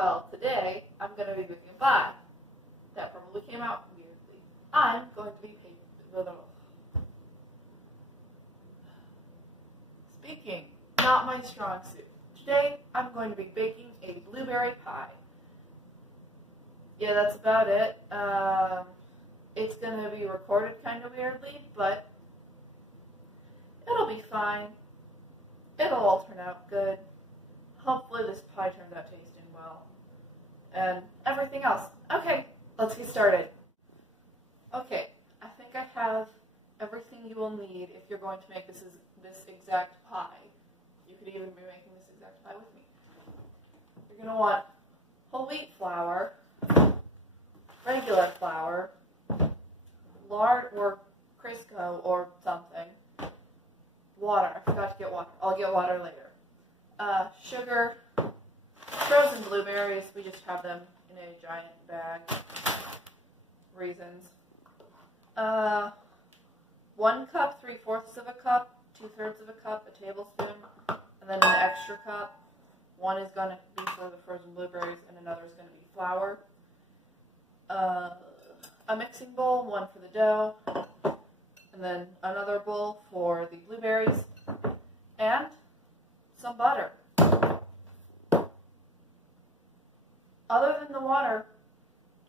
Well, today I'm going to be making a pie. That probably came out weirdly. I'm going to be Speaking, not my strong suit. Today I'm going to be baking a blueberry pie. Yeah, that's about it. It's going to be recorded kind of weirdly, but it'll be fine. It'll all turn out good. Hopefully this pie turns out tasting well. And everything else. Okay, let's get started. Okay, I think I have everything you will need if you're going to make this exact pie. You could even be making this exact pie with me. You're going to want whole wheat flour, regular flour, lard or Crisco or something, water. I forgot to get water. I'll get water later. Sugar, frozen blueberries. We just have them in a giant bag. Reasons. 1 cup, 3/4 of a cup, 2/3 of a cup, a tablespoon, and then an extra cup. One is going to be for the frozen blueberries, and another is going to be flour. A mixing bowl, one for the dough, and then another bowl for the blueberries, and some butter. Other than the water,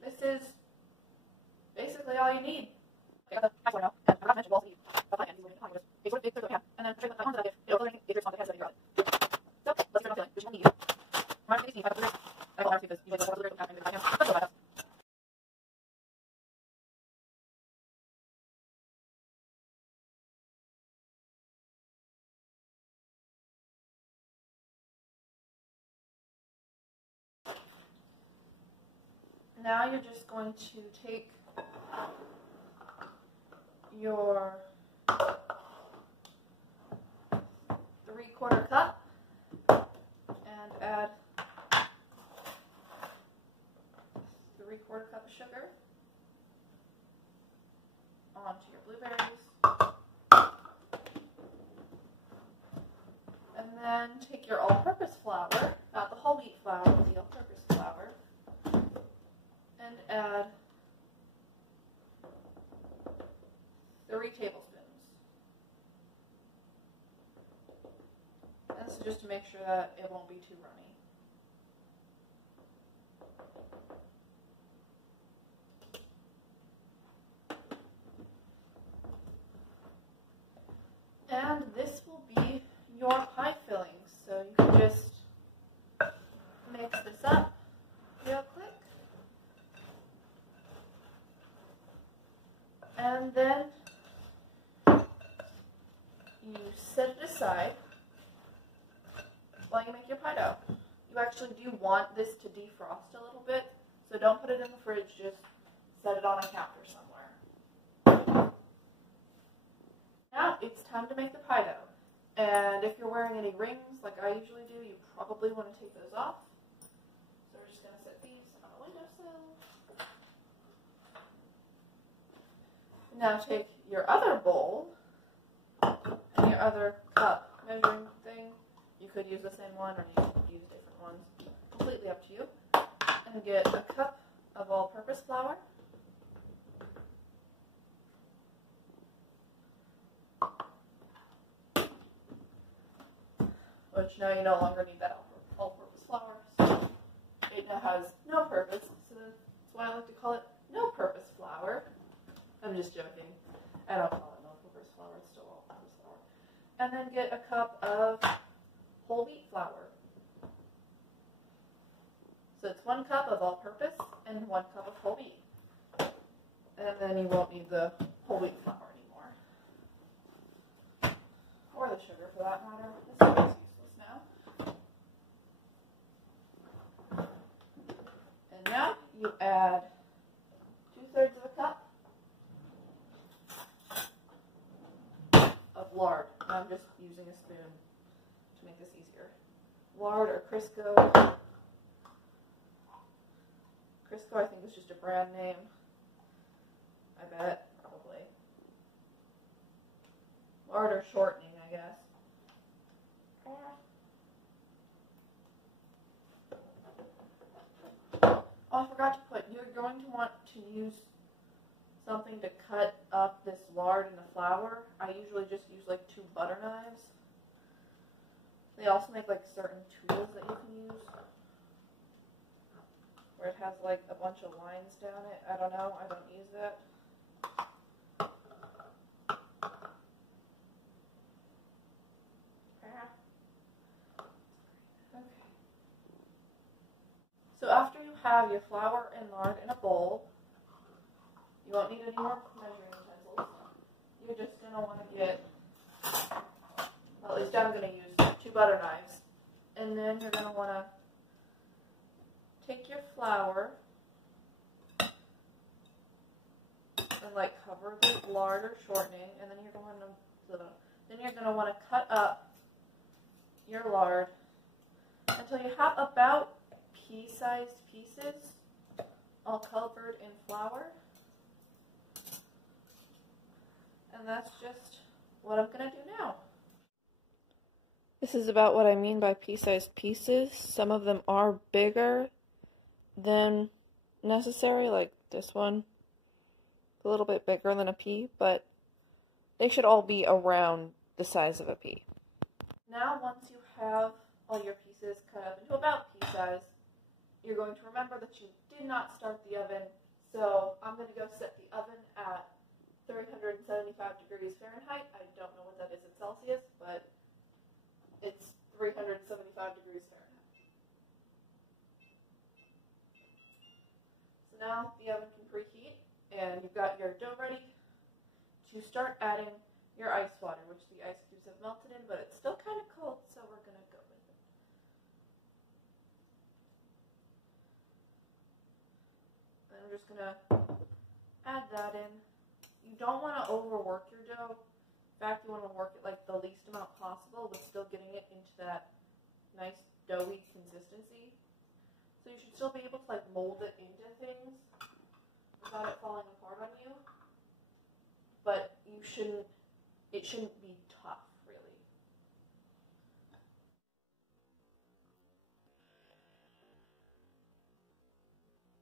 this is basically all you need. I got the pie flour now, and I forgot to mention, well, the pie pan, these were the pie, it's sort of big, clear pan, and then the ones that I did, it'll clear it on the heads of your oven. So, let's get on filling, which we'll need. I'm going to take 5 I call it because usually the blueberries after the pie pan, but still 5 Now you're just going to take your 3/4 cup and add 3/4 cup of sugar onto your blueberries. And then take your all-purpose flour, not the whole wheat flour, but the all-purpose flour, and add 3 tablespoons. And this is just to make sure that it won't be too runny. And this will be your pie filling. So you can just mix this up real quick. And then you set it aside while you make your pie dough. You actually do want this to defrost a little bit, so don't put it in the fridge, just set it on a counter somewhere. Now it's time to make the pie dough. And if you're wearing any rings like I usually do, you probably want to take those off. So we're just going to set these on a windowsill. Now take your other bowl and your other cup measuring thing. You could use the same one or you could use different ones. Completely up to you. And get a cup of all-purpose flour. Which now you no longer need that all-purpose flour. So it now has no purpose. So that's why I like to call it no-purpose flour. I'm just joking. I don't call it no-purpose flour. It's still all-purpose flour. And then get a cup of whole wheat flour. So it's 1 cup of all-purpose and 1 cup of whole wheat. And then you won't need the whole wheat flour anymore. Or the sugar for that matter. This is useless now. And now you add 2/3 of a cup of lard. And I'm just using a spoon to make this easier. Lard or Crisco. Crisco, I think, is just a brand name. I bet, probably. Lard or shortening, I guess. can use something to cut up this lard in the flour. I usually just use like 2 butter knives. They also make like certain tools that you can use where it has like a bunch of lines down it. I don't know. I don't use that. So after you have your flour and lard in a bowl, you won't need any more measuring utensils. You're just going to want to get, well, at least I'm going to use 2 butter knives. And then you're going to want to take your flour and like cover it with lard or shortening, and then you're going to want to cut up your lard until you have about pea-sized pieces, all covered in flour. And that's just what I'm going to do now. This is about what I mean by pea-sized pieces. Some of them are bigger than necessary, like this one. A little bit bigger than a pea, but they should all be around the size of a pea. Now, once you have all your pieces cut up into about pea size, you're going to remember that you did not start the oven, so I'm going to go set the oven at 375 degrees Fahrenheit. I don't know what that is in Celsius, but it's 375 degrees Fahrenheit. So now the oven can preheat, and you've got your dough ready to start adding your ice water, which the ice cubes have melted in, but it's still kind of cold, so we're going to go with it. And I'm just going to add that in. You don't want to overwork your dough. In fact, you want to work it like the least amount possible, but still getting it into that nice doughy consistency. So you should still be able to like mold it into things without it falling apart on you. But it shouldn't be tough, really.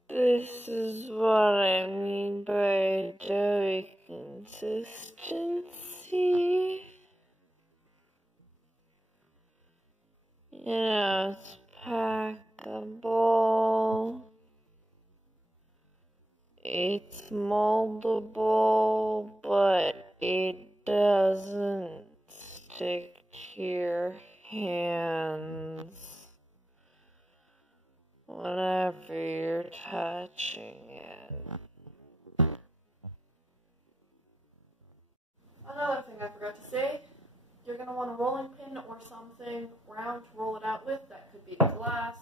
This is what I mean by doughy consistency. You know, it's packable. It's moldable, but it doesn't stick to your hands whenever you're touching it. Another thing I forgot to say, you're going to want a rolling pin or something round to roll it out with. That could be glass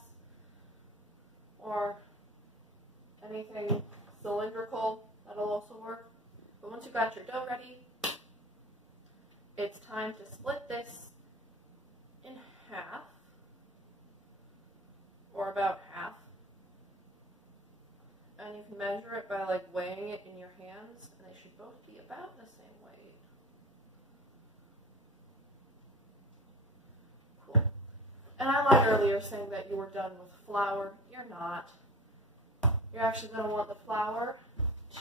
or anything cylindrical. That'll also work. But once you've got your dough ready, it's time to split this in half, or about half. And you can measure it by like weighing it in your hands, and they should both be about the same weight. Cool. And I lied earlier saying that you were done with flour. You're not. You're actually going to want the flour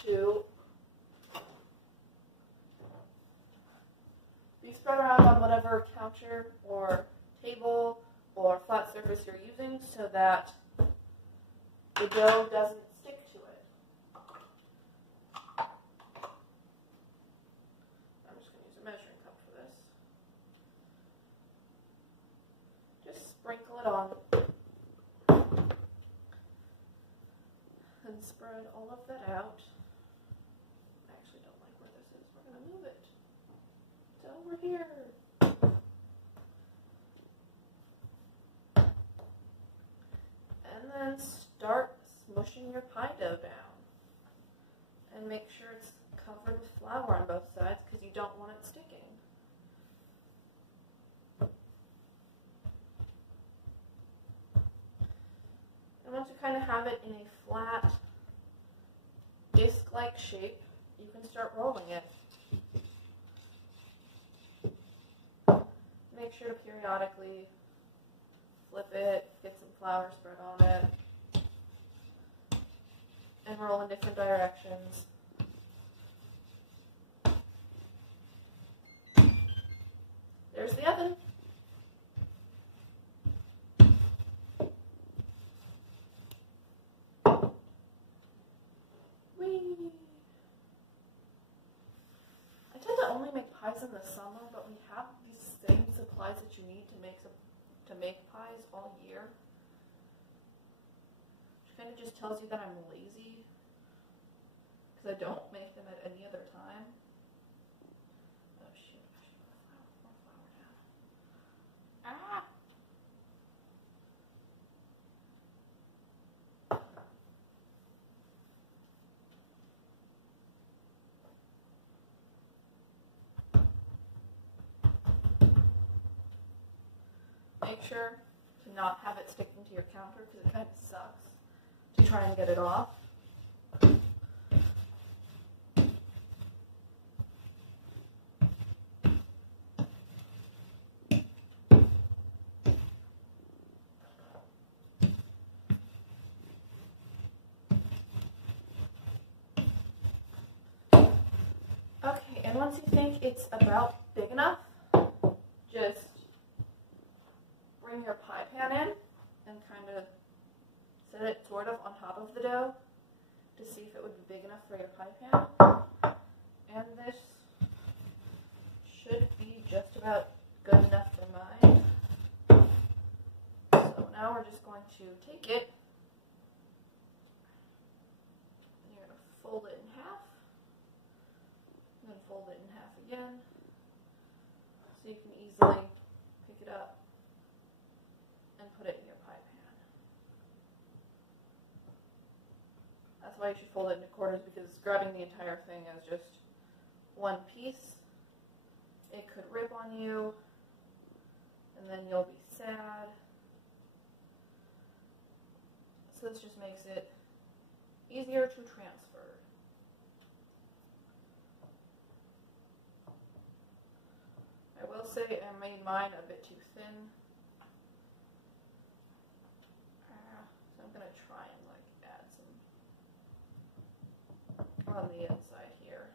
to be spread around on whatever counter or table or flat surface you're using so that the dough doesn't stick to it. I'm just going to use a measuring cup for this. Just sprinkle it on and spread all of that out. I actually don't like where this is. We're going to move it to over here. And then start smushing your pie dough down. And make sure it's covered with flour on both sides because you don't want it sticking. And once you kind of have it in a flat, disc-like shape, you can start rolling it. Make sure to periodically flip it, get some flour spread on it. and roll in different directions. There's the oven. Whee! I tend to only make pies in the summer, but we have these same supplies that you need to make pies all year. Which kind of just tells you that I'm lazy, because I don't make them at any other time. Oh shoot, I should put more flour down. Ah! Make sure to not have it sticking to your counter because it kind of sucks to try and get it off. Okay, and once you think it's about big enough, just bring your pie pan in and kind of set it sort of on top of the dough to see if it would be big enough for your pie pan. And this should be just about good enough for mine. So now we're just going to take it and you're going to fold it in half. And then fold it in half again so you can easily pick it up and put it in your pie pan. That's why you should fold it into quarters, because grabbing the entire thing as just one piece, it could rip on you and then you'll be sad. So this just makes it easier to transfer. I will say I made mine a bit too thin. So I'm going to try and like add some on the inside here.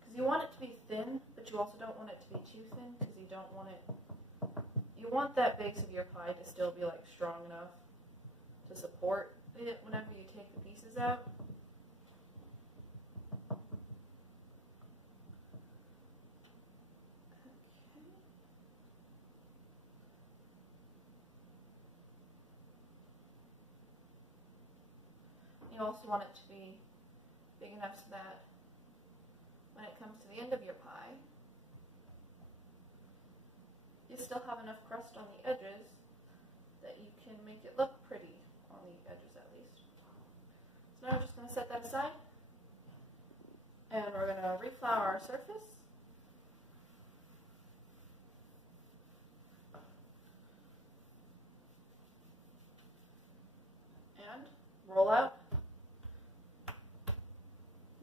Because you want it to be thin, but you also don't want it to be too thin, because you don't want it, you want that base of your pie to still be like strong enough to support it whenever you take the pieces out. You also want it to be big enough so that when it comes to the end of your pie, you still have enough crust on the edges that you can make it look pretty on the edges at least. So now we're just going to set that aside, and we're going to reflour our surface. And roll out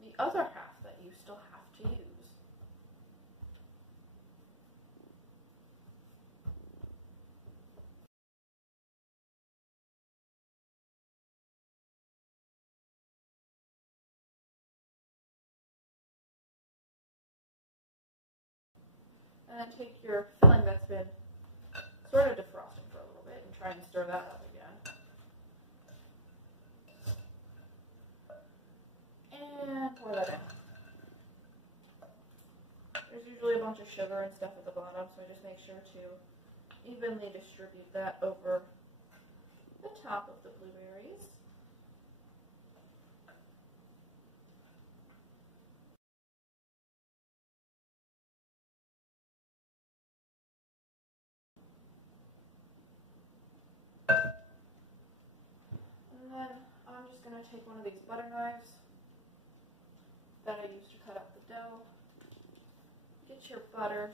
the other half that you still have to use. And then take your filling that's been sort of defrosted for a little bit and try and stir that up again. And pour that in. There's usually a bunch of sugar and stuff at the bottom, so just make sure to evenly distribute that over the top of the blueberries. And then I'm just going to take one of these butter knives that I used to cut up the dough. Get your butter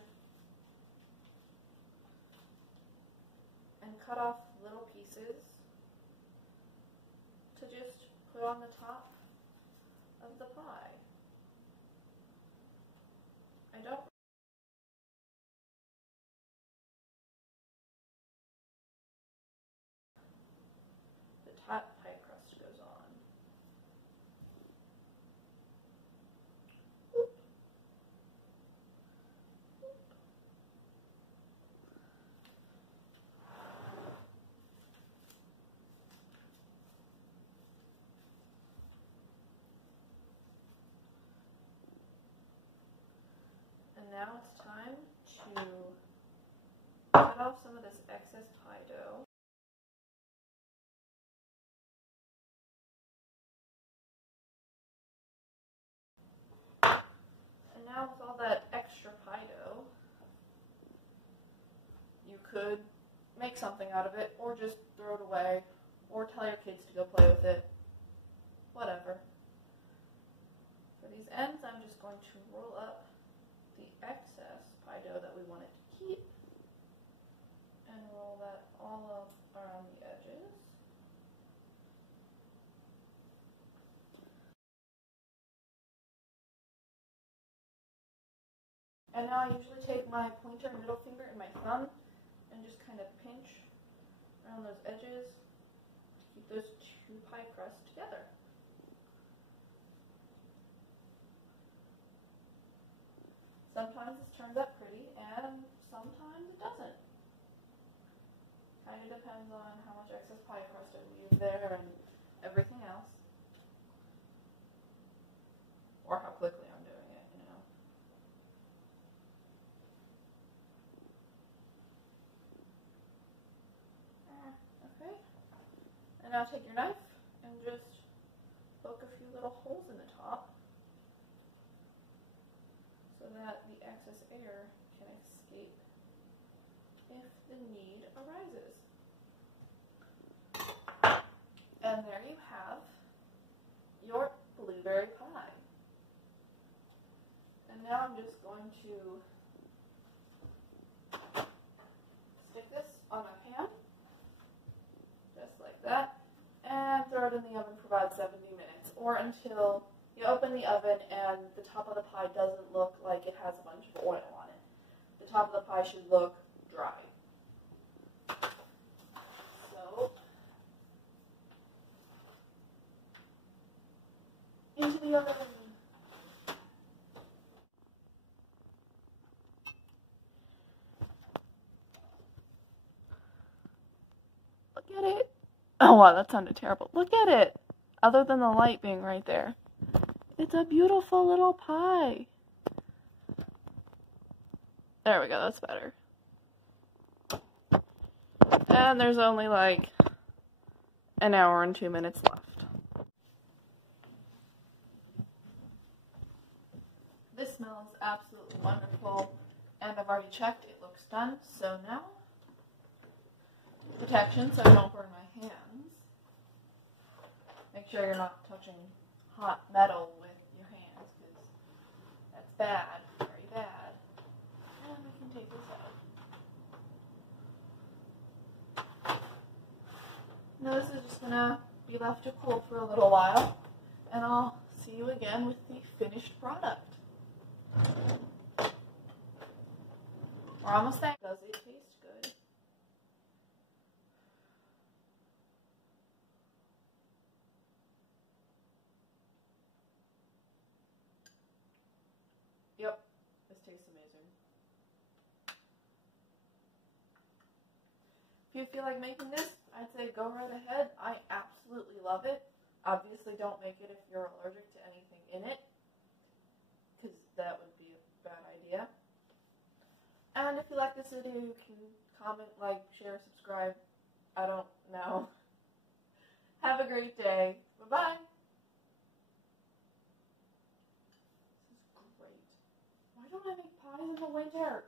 and cut off little pieces to just put on the top of the pie. I don't And now it's time to cut off some of this excess pie dough. And now with all that extra pie dough, you could make something out of it, or just throw it away, or tell your kids to go play with it. Whatever. For these ends, I'm just going to roll up the excess pie dough that we wanted to keep, and roll that all up around the edges. And now I usually take my pointer and middle finger and my thumb and just kind of pinch around those edges to keep those two pie crusts together. Sometimes this turns out pretty and sometimes it doesn't. Kind of depends on how much excess pie crust I leave there and everything else. Or how quickly I'm doing it, you know. Okay. And now take your knife and just poke a few little holes in the top so that the excess air can escape if the need arises. And there you have your blueberry pie. And now I'm just going to stick this on my pan, just like that, and throw it in the oven for about 70 minutes, or until you open the oven and the top of the pie doesn't look like it has a bunch of oil on it. The top of the pie should look dry. So, into the oven. Look at it. Oh wow, that sounded terrible. Look at it. Other than the light being right there. It's a beautiful little pie. There we go, that's better. And there's only like an hour and 2 minutes left. This smells absolutely wonderful, and I've already checked, it looks done. So now, protection so I don't burn my hands. Make sure you're not touching hot metal with your hands, because that's bad, very bad. And we can take this out. Now this is just going to be left to cool for a little while, and I'll see you again with the finished product. We're almost there. Does it taste good? Yep, this tastes amazing. If you feel like making this, I'd say go right ahead. I absolutely love it. Obviously don't make it if you're allergic to anything in it, because that would be a bad idea. And if you like this video, you can comment, like, share, subscribe. I don't know. Have a great day. Bye-bye. This is great. Why don't I make pies in the winter?